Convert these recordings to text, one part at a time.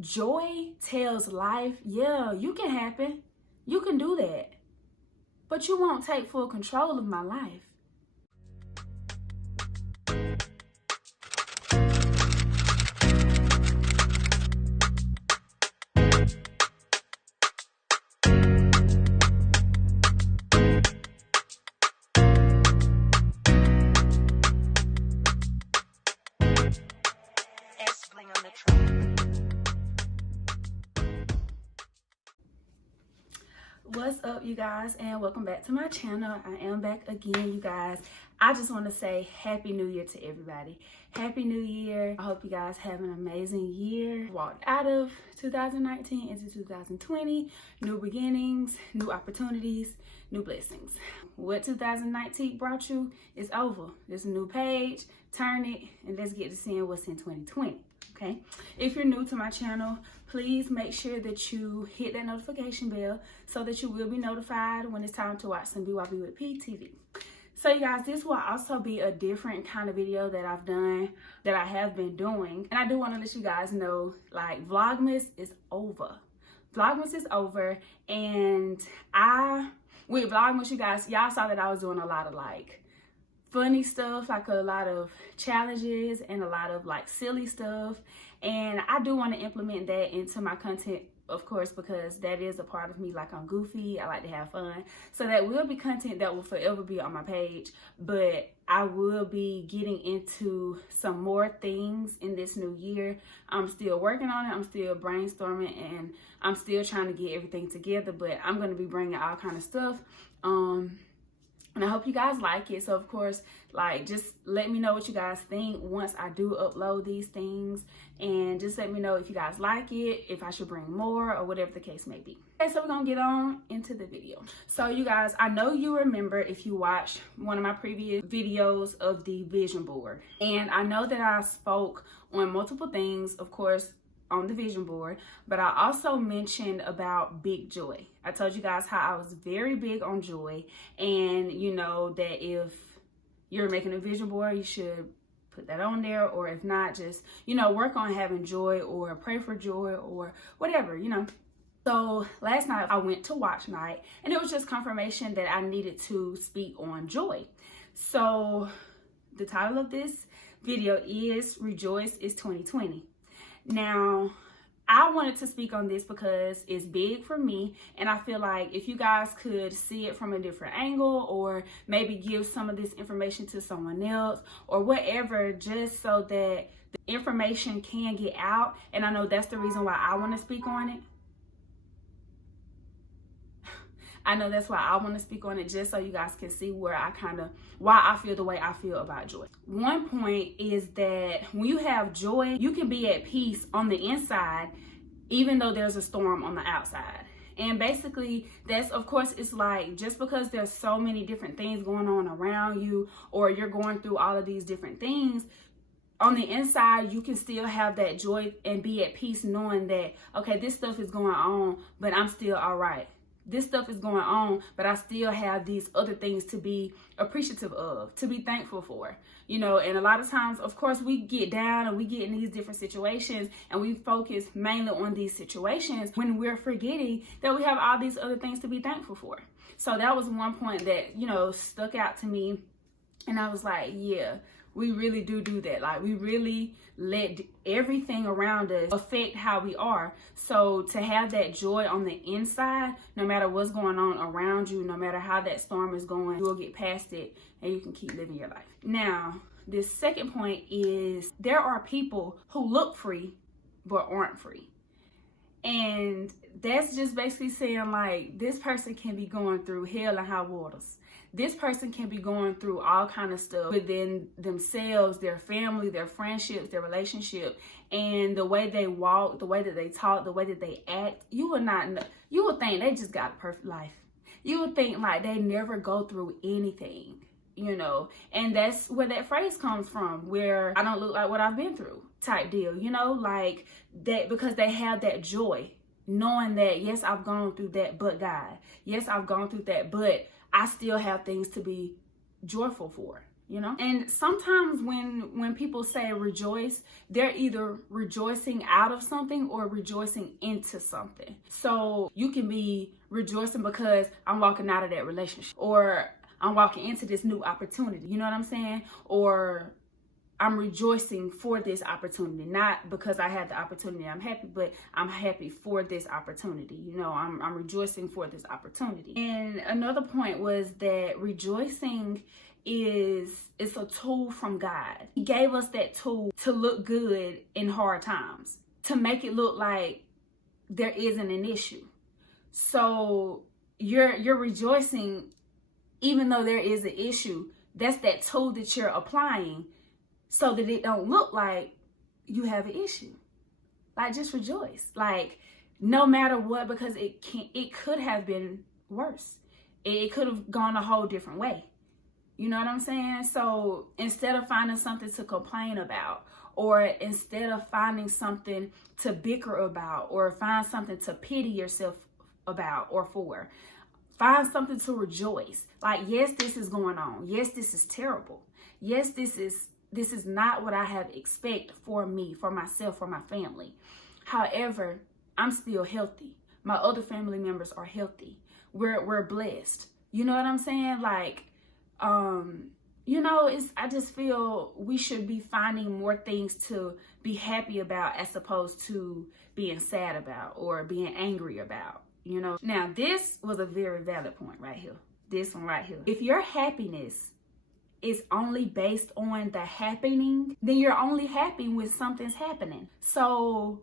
joy tells life, yeah, you can happen. You can do that. But you won't take full control of my life. What's up, you guys, and welcome back to my channel. I am back again, you guys. I just want to say Happy New Year to everybody. Happy New Year. I hope you guys have an amazing year. Walked out of 2019 into 2020. New beginnings, new opportunities, new blessings. What 2019 brought you is over. There's a new page. Turn it and let's get to seeing what's in 2020. Okay, if you're new to my channel, please make sure that you hit that notification bell so that you will be notified when it's time to watch some BYBWITHP TV. So you guys, this will also be a different kind of video that I have been doing. And I do want to let you guys know, like, Vlogmas is over. Vlogmas is over, and with Vlogmas, you guys, y'all saw that I was doing a lot of like funny stuff, like a lot of challenges and a lot of like silly stuff, and I do want to implement that into my content, of course, because that is a part of me. Like, I'm goofy, I like to have fun, so that will be content that will forever be on my page. But I will be getting into some more things in this new year. I'm still working on it, I'm still brainstorming, and I'm still trying to get everything together, but I'm going to be bringing all kind of stuff, and I hope you guys like it. So of course, like, just let me know what you guys think once I do upload these things, and just let me know if you guys like it, if I should bring more, or whatever the case may be. Okay, so we're gonna get on into the video. So you guys, I know you remember if you watched one of my previous videos of the vision board, and I know that I spoke on multiple things, of course, on the vision board, but I also mentioned about big joy. I told you guys how I was very big on joy, and you know that if you're making a vision board, you should put that on there, or if not, just, you know, work on having joy, or pray for joy, or whatever, you know. So last night I went to watch night, and it was just confirmation that I needed to speak on joy. So the title of this video is Rejoice is 2020. Now, I wanted to speak on this because it's big for me, and I feel like if you guys could see it from a different angle, or maybe give some of this information to someone else, or whatever, just so that the information can get out. And I know that's the reason why I want to speak on it. I know that's why I want to speak on it, just so you guys can see why I feel the way I feel about joy. One point is that when you have joy, you can be at peace on the inside, even though there's a storm on the outside. And basically, that's, of course, it's like, just because there's so many different things going on around you, or you're going through all of these different things, on the inside, you can still have that joy and be at peace, knowing that, okay, this stuff is going on, but I'm still all right. This stuff is going on, but I still have these other things to be appreciative of, to be thankful for, you know. And a lot of times, of course, we get down and we get in these different situations, and we focus mainly on these situations when we're forgetting that we have all these other things to be thankful for. So that was one point that, you know, stuck out to me. And I was like, yeah, we really do that. Like, we really let everything around us affect how we are. So to have that joy on the inside, no matter what's going on around you, no matter how that storm is going, you'll get past it and you can keep living your life. Now, this second point is there are people who look free but aren't free. And that's just basically saying, like, this person can be going through hell and high waters. This person can be going through all kind of stuff within themselves, their family, their friendships, their relationship, and the way they walk, the way that they talk, the way that they act. You would not know. You would think they just got a perfect life. You would think like they never go through anything, you know. And that's where that phrase comes from, where I don't look like what I've been through type deal, you know, like that, because they have that joy, knowing that, yes, I've gone through that, but God, yes, I've gone through that, but I still have things to be joyful for. you know? And sometimes when people say rejoice, they're either rejoicing out of something or rejoicing into something. So you can be rejoicing because I'm walking out of that relationship, or I'm walking into this new opportunity, you know what I'm saying? Or I'm rejoicing for this opportunity, not because I had the opportunity I'm happy, but I'm happy for this opportunity. You know, I'm rejoicing for this opportunity. And another point was that rejoicing it's a tool from God. He gave us that tool to look good in hard times, to make it look like there isn't an issue. So you're rejoicing even though there is an issue. That's that tool that you're applying so that it don't look like you have an issue. Like, just rejoice. Like, no matter what, because it could have been worse. It could have gone a whole different way. You know what I'm saying? So instead of finding something to complain about, or instead of finding something to bicker about, or find something to pity yourself about or for, find something to rejoice. Like, yes, this is going on. Yes, this is terrible. Yes, this is not what I have expected for me, for myself, for my family. However, I'm still healthy. My other family members are healthy. We're blessed. You know what I'm saying? Like, you know, I just feel we should be finding more things to be happy about as opposed to being sad about or being angry about, you know. Now, this was a very valid point right here. This one right here. If your happiness is only based on the happening, then you're only happy when something's happening. So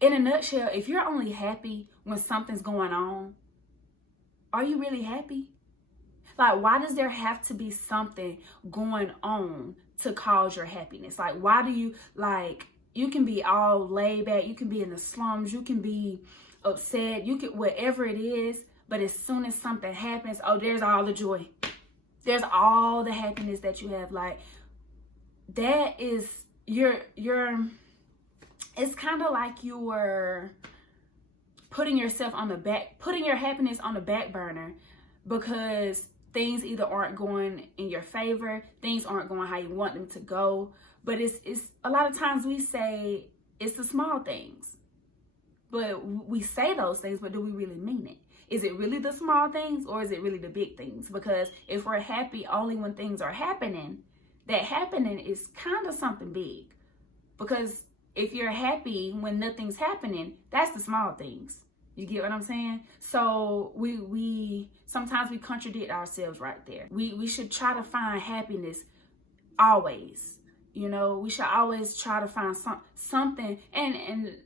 in a nutshell, if you're only happy when something's going on, are you really happy? Like, why does there have to be something going on to cause your happiness? Like, why do you, like, you can be all laid back, you can be in the slums, you can be upset, you can, whatever it is, but as soon as something happens, oh, there's all the joy. There's all the happiness that you have. Like, that is it's kind of like you were putting your happiness on the back burner because things either aren't going in your favor, things aren't going how you want them to go. But it's a lot of times we say it's the small things, but we say those things, but do we really mean it? Is it really the small things or is it really the big things? Because if we're happy only when things are happening, that happening is kind of something big. Because if you're happy when nothing's happening, that's the small things. You get what I'm saying? So we sometimes we contradict ourselves right there. We should try to find happiness always. You know, we should always try to find something. And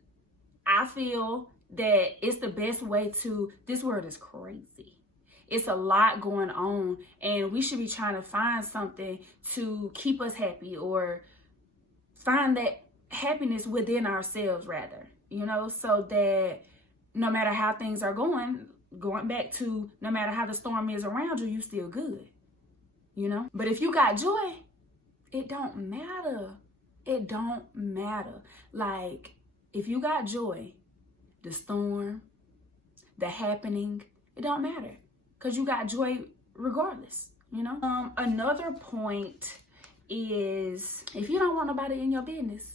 I feel that it's the best way to, this world is crazy. It's a lot going on, and we should be trying to find something to keep us happy, or find that happiness within ourselves rather, you know, so that no matter how things are going back to, no matter how the storm is around you, you still good, you know. But if you got joy, it don't matter. It don't matter. Like, if you got joy, the storm, the happening, it don't matter, because you got joy regardless, you know. Another point is, if you don't want nobody in your business,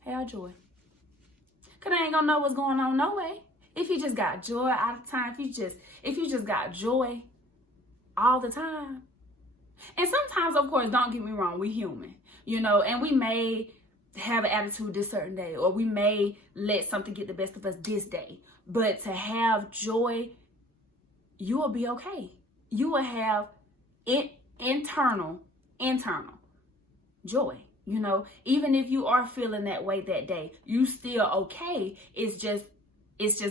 have joy, because they ain't gonna know what's going on no way. If you just got joy all the time, if you just got joy all the time. And sometimes, of course, don't get me wrong, we human, you know, and we may have an attitude this certain day, or we may let something get the best of us this day. But to have joy, you will be okay. You will have internal joy, you know. Even if you are feeling that way that day, you still okay. It's just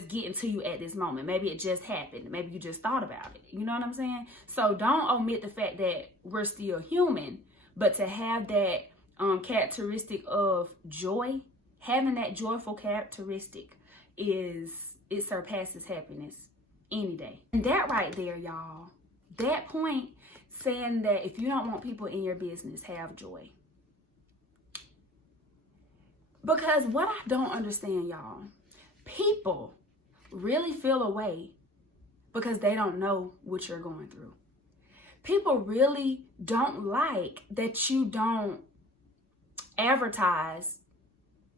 getting to you at this moment. Maybe it just happened. Maybe you just thought about it. You know what I'm saying? So don't omit the fact that we're still human, but to have that characteristic of joy, having that joyful characteristic, it surpasses happiness any day. And that right there, y'all, that point saying that if you don't want people in your business, have joy. Because what I don't understand, y'all, people really feel a way because they don't know what you're going through. People really don't like that you don't advertise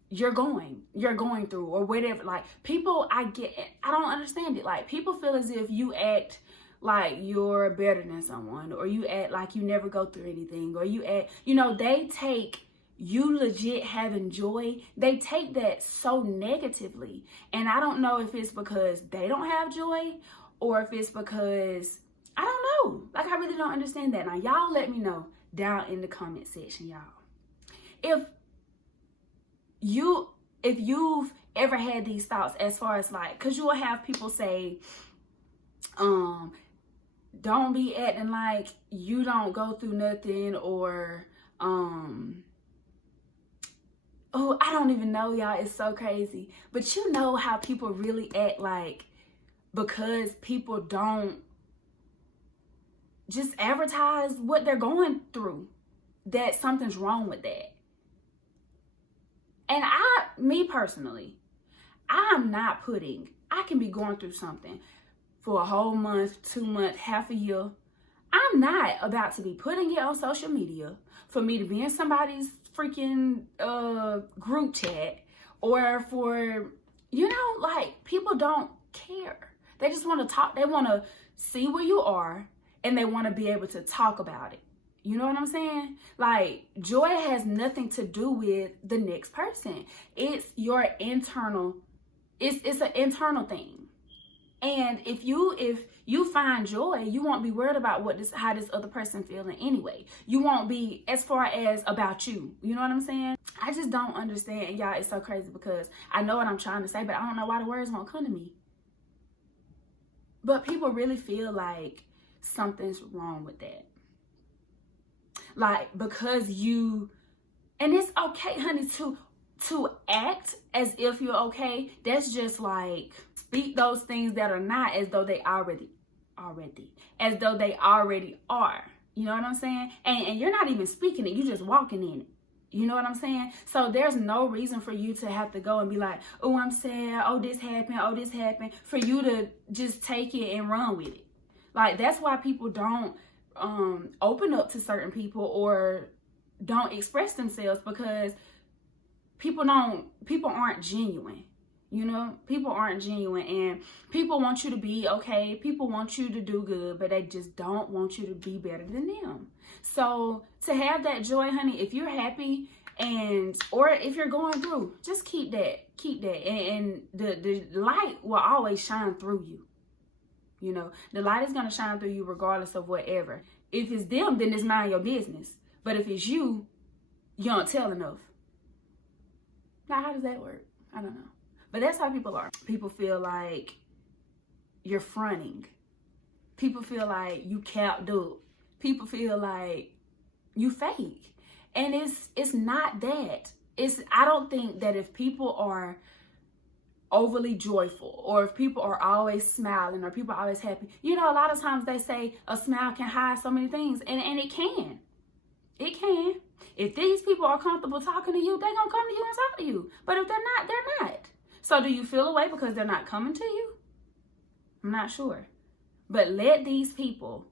you're going through or whatever. Like, people, I don't understand it. Like, people feel as if you act like you're better than someone, or you act like you never go through anything, or you act, they take you legit having joy, they take that so negatively. And I don't know if it's because they don't have joy, or if it's because, I don't know. Like, I really don't understand that. Now, y'all let me know down in the comment section, y'all. If you've ever had these thoughts, as far as like, because you will have people say, don't be acting like you don't go through nothing, or oh, I don't even know, y'all. It's so crazy. But you know how people really act like, because people don't just advertise what they're going through, that something's wrong with that. And me personally, I'm not putting, I can be going through something for a whole month, 2 months, half a year. I'm not about to be putting it on social media for me to be in somebody's freaking group chat, or for, like, people don't care. They just want to talk. They want to see where you are, and they want to be able to talk about it. You know what I'm saying? Like, joy has nothing to do with the next person. It's your internal, it's an internal thing. And if you find joy, you won't be worried about how this other person feeling anyway. You won't be as far as about you. You know what I'm saying? I just don't understand. And y'all, it's so crazy because I know what I'm trying to say, but I don't know why the words won't come to me. But people really feel like something's wrong with that. Like, because and it's okay, honey, to act as if you're okay. That's just like, speak those things that are not as though they already, as though they already are. You know what I'm saying? And you're not even speaking it. You're just walking in it. You know what I'm saying? So there's no reason for you to have to go and be like, oh, I'm sad. Oh, this happened. For you to just take it and run with it. Like, that's why people don't open up to certain people or don't express themselves, because people aren't genuine. People aren't genuine, and people want you to be okay. People want you to do good, but they just don't want you to be better than them. So to have that joy, honey, if you're happy or if you're going through, just keep that. And the light will always shine through you. The light is going to shine through you regardless of whatever. If it's them, then it's not your business. But if it's you, you don't tell enough. Now, how does that work? I don't know. But that's how people are. People feel like you're fronting. People feel like you capped up. People feel like you fake. And it's not that. I don't think that if people are overly joyful, or if people are always smiling, or people are always happy, a lot of times they say a smile can hide so many things, and it can. If these people are comfortable talking to you, they're gonna come to you and talk to you. But if they're not, they're not. So do you feel away because they're not coming to you? I'm not sure. But let these people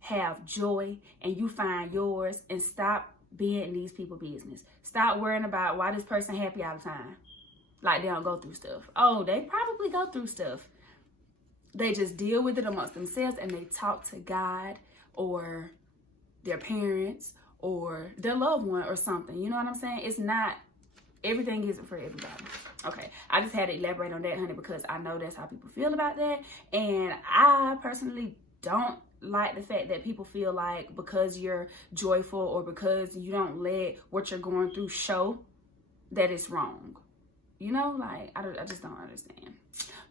have joy, and you find yours, and stop being in these people's business. Stop worrying about why this person happy all the time. Like, they don't go through stuff. Oh, they probably go through stuff. They just deal with it amongst themselves, and they talk to God or their parents or their loved one or something. You know what I'm saying? It's not, everything isn't for everybody. Okay, I just had to elaborate on that, honey, because I know that's how people feel about that. And I personally don't like the fact that people feel like because you're joyful, or because you don't let what you're going through show, that it's wrong. Like, I just don't understand.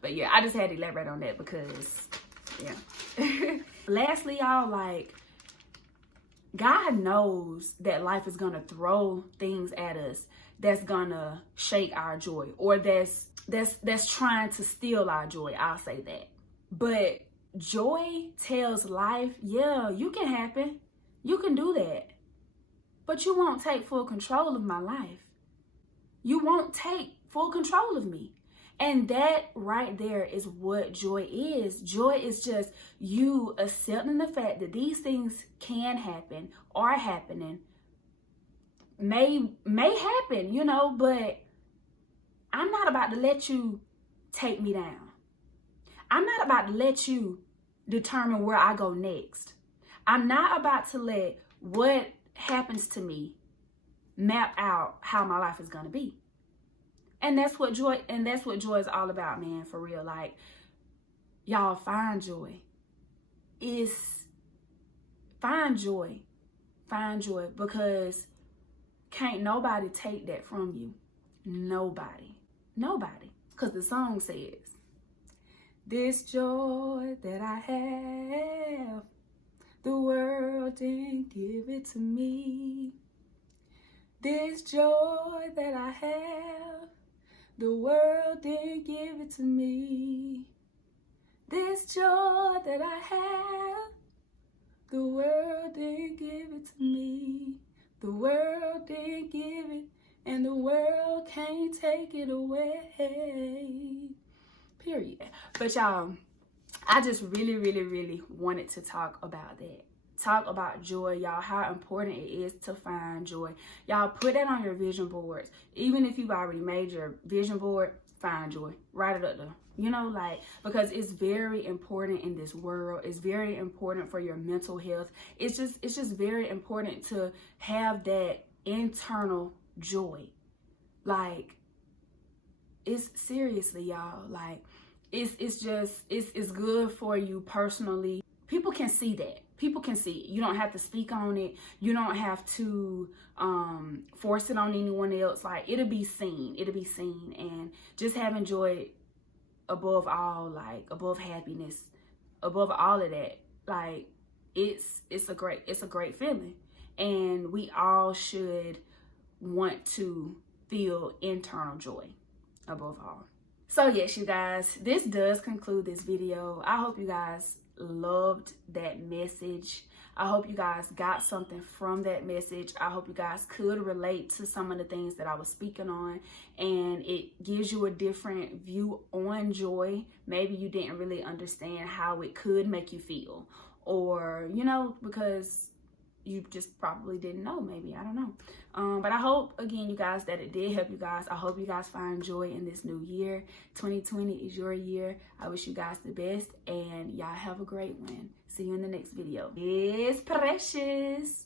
But yeah, I just had to elaborate on that because, yeah. Lastly, y'all, like, God knows that life is going to throw things at us that's going to shake our joy, or that's trying to steal our joy. I'll say that. But joy tells life, yeah, you can happen. You can do that. But you won't take full control of my life. You won't take full control of me. And that right there is what joy is. Joy is just you accepting the fact that these things can happen, are happening, may happen, you know, but I'm not about to let you take me down. I'm not about to let you determine where I go next. I'm not about to let what happens to me map out how my life is going to be. And that's what joy is all about, man, for real. Like, y'all, find joy. Find joy, because can't nobody take that from you. Nobody. Because the song says, this joy that I have, the world didn't give it to me. This joy that I have, the world didn't give it to me. This joy that I have, the world didn't give it to me. The world didn't give it, and the world can't take it away. Period. But y'all, I just really wanted to talk about that. Talk about joy, y'all, how important it is to find joy. Y'all, put that on your vision boards. Even if you've already made your vision board, find joy. Write it up there. You know, like, because it's very important in this world. It's very important for your mental health. It's just very important to have that internal joy. Like, it's seriously, y'all, like, it's good for you personally. People can see that. People can see it. You don't have to speak on it. You don't have to force it on anyone else. Like, it'll be seen. And just having joy above all, like, above happiness, above all of that, like, it's a great feeling. And we all should want to feel internal joy above all. So yes, you guys, this does conclude this video. I hope you guys loved that message. I hope you guys got something from that message. I hope you guys could relate to some of the things that I was speaking on, and it gives you a different view on joy. Maybe you didn't really understand how it could make you feel, or, you know, because you just probably didn't know, maybe, I don't know. But I hope, again, you guys, that it did help you guys. I hope you guys find joy in this new year. 2020 is your year. I wish you guys the best, and y'all have a great one. See you in the next video. It's precious.